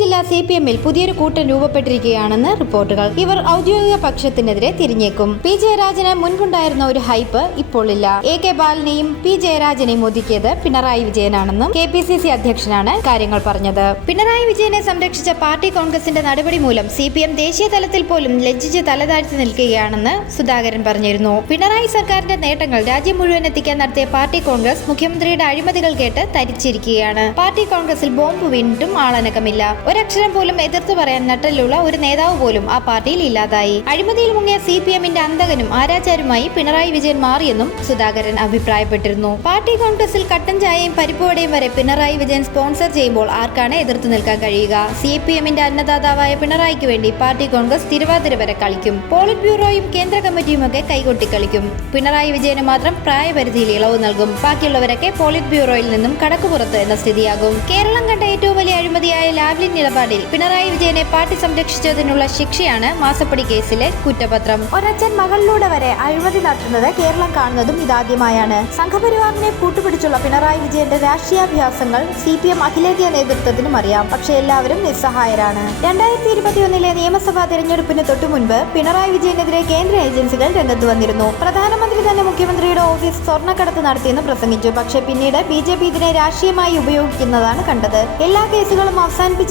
ജില്ലാ C P എമ്മിൽ പുതിയൊരു കൂട്ടം രൂപപ്പെട്ടിരിക്കുകയാണെന്ന് റിപ്പോർട്ടുകൾ. ഇവർ ഔദ്യോഗിക പക്ഷത്തിനെതിരെ തിരിഞ്ഞേക്കും. പി ജയരാജന് മുൻപുണ്ടായിരുന്ന ഒരു ഹൈപ്പ് ഇപ്പോൾ ഇല്ല. എ കെ ബാലനെയും പി ജയരാജനെയും ഒതുക്കിയത് പിണറായി വിജയനാണെന്നും കെ പി സി സി അധ്യക്ഷനാണ് കാര്യങ്ങൾ പറഞ്ഞത്. പിണറായി വിജയനെ സംരക്ഷിച്ച പാർട്ടി കോൺഗ്രസിന്റെ നടപടി മൂലം സി പി എം ദേശീയ തലത്തിൽ പോലും ലജ്ജിച്ച് തലതാഴ്ത്തി നിൽക്കുകയാണെന്ന് സുധാകരൻ പറഞ്ഞിരുന്നു. പിണറായി സർക്കാരിന്റെ നേട്ടങ്ങൾ രാജ്യം മുഴുവൻ എത്തിക്കാൻ നടത്തിയ പാർട്ടി കോൺഗ്രസ് മുഖ്യമന്ത്രിയുടെ അഴിമതികൾ കേട്ട് തരിച്ചിരിക്കുകയാണ്. പാർട്ടി കോൺഗ്രസിൽ ബോംബ് വീണിട്ടും ആളനക്കമില്ല. ഒരക്ഷരം പോലും എതിർത്തു പറയാൻ നട്ടലുള്ള ഒരു നേതാവ് പോലും ആ പാർട്ടിയിൽ ഇല്ലാതായി. അഴിമതിയിൽ മുങ്ങിയ സി പി എമ്മിന്റെ അന്തകനും ആരാചാരുമായി പിണറായി വിജയൻ മാറിയെന്നും സുധാകരൻ അഭിപ്രായപ്പെട്ടിരുന്നു. പാർട്ടി കോൺഗ്രസിൽ കട്ടൻ ചായയും പരിപ്പുവടയും വരെ പിണറായി വിജയൻ സ്പോൺസർ ചെയ്യുമ്പോൾ ആർക്കാണ് എതിർത്തു നിൽക്കാൻ കഴിയുക? സി പി എമ്മിന്റെ അന്നദാതാവായ പിണറായിക്ക് വേണ്ടി പാർട്ടി കോൺഗ്രസ് തിരുവാതിര വരെ കളിക്കും. പോളിറ്റ് ബ്യൂറോയും കേന്ദ്ര കമ്മിറ്റിയുമൊക്കെ കൈകൊട്ടി കളിക്കും. പിണറായി വിജയന് മാത്രം പ്രായപരിധിയിൽ ഇളവ് നൽകും. ബാക്കിയുള്ളവരൊക്കെ പോളിറ്റ് ബ്യൂറോയിൽ നിന്നും കടക്കുപുറത്ത് എന്ന സ്ഥിതിയാകും. കേരളം കണ്ട ഏറ്റവും വലിയ അഴിമതിയായ ലാവ്ലിൻ നിലപാടിൽ പിണറായി വിജയനെ പാർട്ടി സംരക്ഷിച്ചതിനുള്ള ശിക്ഷയാണ് മാസപ്പടി കേസിലെ കുറ്റപത്രം. ഒരച്ഛൻ മകളിലൂടെ വരെ അഴിമതി നടത്തുന്നത് കേരളം കാണുന്നതും ഇതാദ്യമായാണ്. സംഘപരിവാറിനെ കൂട്ടുപിടിച്ചുള്ള പിണറായി വിജയന്റെ രാഷ്ട്രീയാഭ്യാസങ്ങൾ സി പി എം അഖിലേന്ത്യാ നേതൃത്വത്തിനും അറിയാം. പക്ഷേ എല്ലാവരും നിസ്സഹായരാണ്. രണ്ടായിരത്തി ഇരുപത്തിയൊന്നിലെ നിയമസഭാ തെരഞ്ഞെടുപ്പിന് തൊട്ടു മുൻപ് പിണറായി വിജയനെതിരെ കേന്ദ്ര ഏജൻസികൾ രംഗത്ത് വന്നിരുന്നു. പ്രധാനമന്ത്രി തന്നെ മുഖ്യമന്ത്രിയുടെ ഓഫീസ് സ്വർണക്കടത്ത് നടത്തിയെന്ന് പ്രസംഗിച്ചു. പക്ഷേ പിന്നീട് ബി ജെ പി ഇതിനെ രാഷ്ട്രീയമായി ഉപയോഗിക്കുന്നതാണ് കണ്ടത്. എല്ലാ കേസുകളും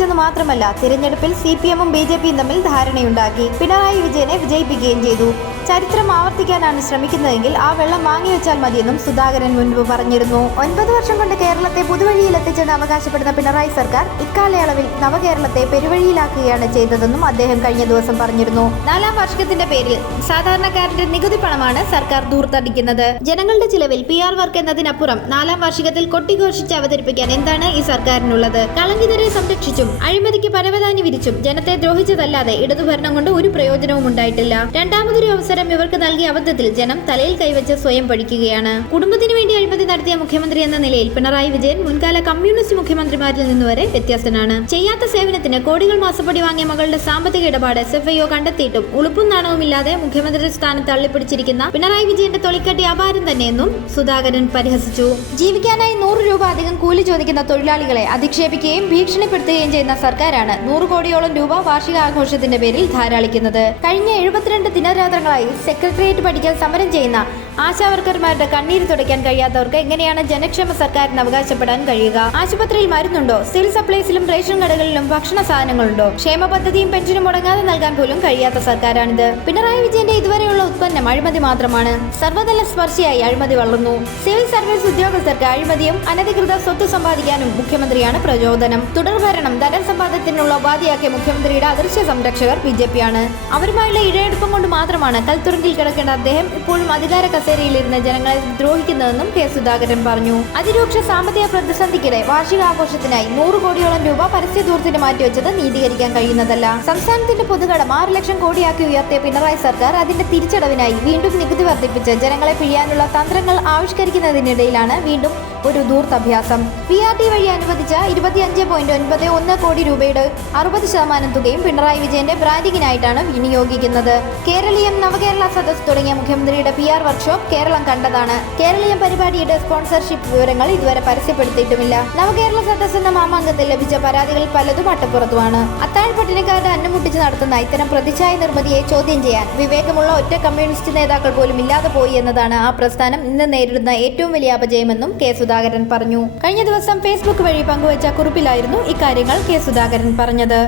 അവസാനിപ്പിച്ചെന്ന് മാത്രമല്ല തിരഞ്ഞെടുപ്പിൽ സി പി എമ്മും ബി ജെ പിയും തമ്മിൽ ധാരണയുണ്ടാക്കി. പിണറായി വിജയനെ വിജയിപ്പിക്കുകയും ചെയ്തു. ചരിത്രം ആവർത്തിക്കാനാണ് ശ്രമിക്കുന്നതെങ്കിൽ ആ വെള്ളം വാങ്ങിവെച്ചാൽ മതിയെന്നും സുധാകരൻ മുൻപ് പറഞ്ഞിരുന്നു. ഒൻപത് വർഷം കൊണ്ട് കേരളത്തെ പുതുവഴിയിലെത്തിച്ചെന്ന് അവകാശപ്പെടുന്ന പിണറായി സർക്കാർ ഇക്കാലയളവിൽ നവകേരളത്തെ പെരുവഴിയിലാക്കുകയാണ് ചെയ്തതെന്നും അദ്ദേഹം കഴിഞ്ഞ ദിവസം പറഞ്ഞിരുന്നു. നാലാം വാർഷികത്തിന്റെ പേരിൽ സാധാരണക്കാരന്റെ നികുതി പണമാണ് സർക്കാർ ദൂർത്തടിക്കുന്നത്. ജനങ്ങളുടെ ചിലവിൽ പി ആർ വർക്ക് എന്നതിനപ്പുറം നാലാം വാർഷികത്തിൽ കൊട്ടിഘോഷിച്ച് അവതരിപ്പിക്കാൻ എന്താണ് ഈ സർക്കാരിനുള്ളത്? കളങ്കിതരെ സംരക്ഷിച്ചും അഴിമതിക്ക് പരവതാനി വിരിച്ചും ജനത്തെ ദ്രോഹിച്ചതല്ലാതെ ഇടതുഭരണം കൊണ്ട് ഒരു പ്രയോജനവും ഉണ്ടായിട്ടില്ല രണ്ടാമതൊരു അവസരം ഇവർക്ക് നൽകിയ അബദ്ധത്തിൽ ജനം തലയിൽ കൈവച്ച് സ്വയം പഠിക്കുകയാണ്. കുടുംബത്തിന് വേണ്ടി അഴിമതി നടത്തിയ മുഖ്യമന്ത്രി എന്ന നിലയിൽ പിണറായി വിജയൻ മുൻകാല കമ്മ്യൂണിസ്റ്റ് മുഖ്യമന്ത്രിമാരിൽ നിന്ന് വരെ വ്യത്യസ്തനാണ്. ചെയ്യാത്ത സേവനത്തിന് കോടികൾ മാസപ്പടി വാങ്ങിയ മകളുടെ സാമ്പത്തിക ഇടപാട് എസ് എഫ് ഐഒ കണ്ടെത്തിയിട്ടും ഉളുപ്പും നാണവുമില്ലാതെ മുഖ്യമന്ത്രി സ്ഥാനം തള്ളിപ്പിടിച്ചിരിക്കുന്ന പിണറായി വിജയന്റെ തൊളിക്കട്ടി അപാരം തന്നെയെന്നും സുധാകരൻ പരിഹസിച്ചു. ജീവിക്കാനായി നൂറ് രൂപ അധികം കൂലി ചോദിക്കുന്ന തൊഴിലാളികളെ അധിക്ഷേപിക്കുകയും ഭീഷണിപ്പെടുത്തുകയും ചെയ്യുന്ന സർക്കാരാണ് നൂറ് കോടിയോളം രൂപ വാർഷിക ആഘോഷത്തിന്റെ പേരിൽ ധാരാളിക്കുന്നത്. കഴിഞ്ഞ എഴുപത്തിരണ്ട് ദിനരാത്രങ്ങളായി സെക്രട്ടേറിയറ്റ് പഠിക്കാൻ സമരം ചെയ്യുന്ന ആശാവർക്കർമാരുടെ കണ്ണീര് തുടയ്ക്കാൻ കഴിയാത്തവർക്ക് എങ്ങനെയാണ് ജനക്ഷേമ സർക്കാരിന് അവകാശപ്പെടാൻ കഴിയുക? ആശുപത്രിയിൽ മരുന്നുണ്ടോ? സിവിൽ സപ്ലൈസിലും റേഷൻ കടകളിലും ഭക്ഷണ സാധനങ്ങളുണ്ടോ? ക്ഷേമ പദ്ധതിയും പെൻഷനും മുടങ്ങാതെ നൽകാൻ പോലും കഴിയാത്ത സർക്കാരാണിത്. പിണറായി വിജയന്റെ ഇതുവരെയുള്ള ഉത്പന്നം അഴിമതി മാത്രമാണ്. സർവതല സ്പർശിയായി അഴിമതി വളർന്നു. സിവിൽ സർവീസ് ഉദ്യോഗസ്ഥർക്ക് അഴിമതിയും അനധികൃത സ്വത്ത് സമ്പാദിക്കാനും മുഖ്യമന്ത്രിയാണ് പ്രചോദനം. തുടർഭരണം ധനസമ്പാദത്തിനുള്ള ഉപാധിയാക്കിയ മുഖ്യമന്ത്രിയുടെ അദൃശ്യ സംരക്ഷകർ ബി ജെ പിയാണ് അവരുമായുള്ള ഇഴയെടുപ്പം കൊണ്ട് മാത്രമാണ് കൽത്തുറങ്കിൽ കിടക്കേണ്ട അദ്ദേഹം ഇപ്പോഴും അധികാര കസേരയിലിരുന്ന് ജനങ്ങളെ ദ്രോഹിക്കുന്നതെന്നും കെ സുധാകരൻ പറഞ്ഞു. അതിരൂക്ഷ സാമ്പത്തിക പ്രതിസന്ധിക്കിടെ വാർഷികാഘോഷത്തിനായി നൂറ് കോടിയോളം രൂപ പരസ്യദൂരത്തിന് മാറ്റിവെച്ചത് നീതീകരിക്കാൻ കഴിയുന്നതല്ല. സംസ്ഥാനത്തിന്റെ പൊതുകടം ആറ് ലക്ഷം കോടിയാക്കി ഉയർത്തിയ പിണറായി സർക്കാർ അതിന്റെ തിരിച്ചടവിനായി വീണ്ടും നികുതി വർദ്ധിപ്പിച്ച് ജനങ്ങളെ പിഴിയാനുള്ള തന്ത്രങ്ങൾ ആവിഷ്കരിക്കുന്നതിനിടയിലാണ് വീണ്ടും ഒരു ദൂർത്തഭ്യാസം. പി ആർ ടി വഴി അനുവദിച്ച ഇരുപത്തിയഞ്ച് പോയിന്റ് ഒൻപത് ഒന്ന് കോടി രൂപയുടെ അറുപത് ശതമാനം തുകയും പിണറായി വിജയന്റെ ബ്രാൻഡിങ്ങിനായിട്ടാണ് വിനിയോഗിക്കുന്നത്. കേരളീയം നവകേരള സദസ് തുടങ്ങിയ മുഖ്യമന്ത്രിയുടെ പി ആർ വർക്ക്ഷോപ്പ് കേരളം കണ്ടതാണ്. കേരളീയ പരിപാടിയുടെ സ്പോൺസർഷിപ്പ് വിവരങ്ങൾ ഇതുവരെ പരസ്യപ്പെടുത്തിയിട്ടുമില്ല. നവകേരള സദസ് എന്ന മാമാങ്കത്തിൽ ലഭിച്ച പരാതികൾ പലതും അട്ടപ്പുറത്തുമാണ്. അത്താഴപ്പട്ടിനക്കാരുടെ അന്നമുട്ടിച്ച് നടത്തുന്ന ഇത്തരം പ്രതിച്ഛായ നിർമ്മിതിയെ ചോദ്യം ചെയ്യാൻ വിവേകമുള്ള ഒറ്റ കമ്മ്യൂണിസ്റ്റ് നേതാക്കൾ പോലും ഇല്ലാതെ പോയി എന്നതാണ് ആ പ്രസ്ഥാനം ഇന്ന് നേരിടുന്ന ഏറ്റവും വലിയ അപജയമെന്നും കെ സുധാകരൻ പറഞ്ഞു. കഴിഞ്ഞ ദിവസം ഫേസ്ബുക്ക് വഴി പങ്കുവച്ച കുറിപ്പിലായിരുന്നു ഇക്കാര്യങ്ങൾ കെ സുധാകരൻ പറഞ്ഞത്.